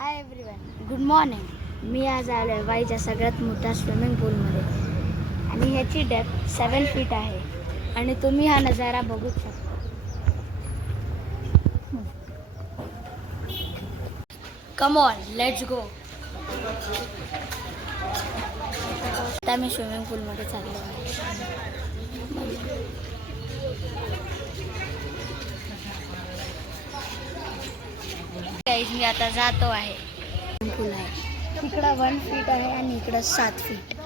हाय everyone, good morning. मी आज आलो आहे वाईच्या सगळ्यात मोठ्या स्विमिंग पूलमध्ये आणि ह्याची डेप्थ 7 फीट आहे आणि तुम्ही हा नजारा बघू शकता. Come on, let's go. आता मी स्विमिंग पूलमध्ये चाललो आहे. मी आता जातो आहे. पूल आहे इकडं 1 फीट आहे आणि इकडं 7 फीट.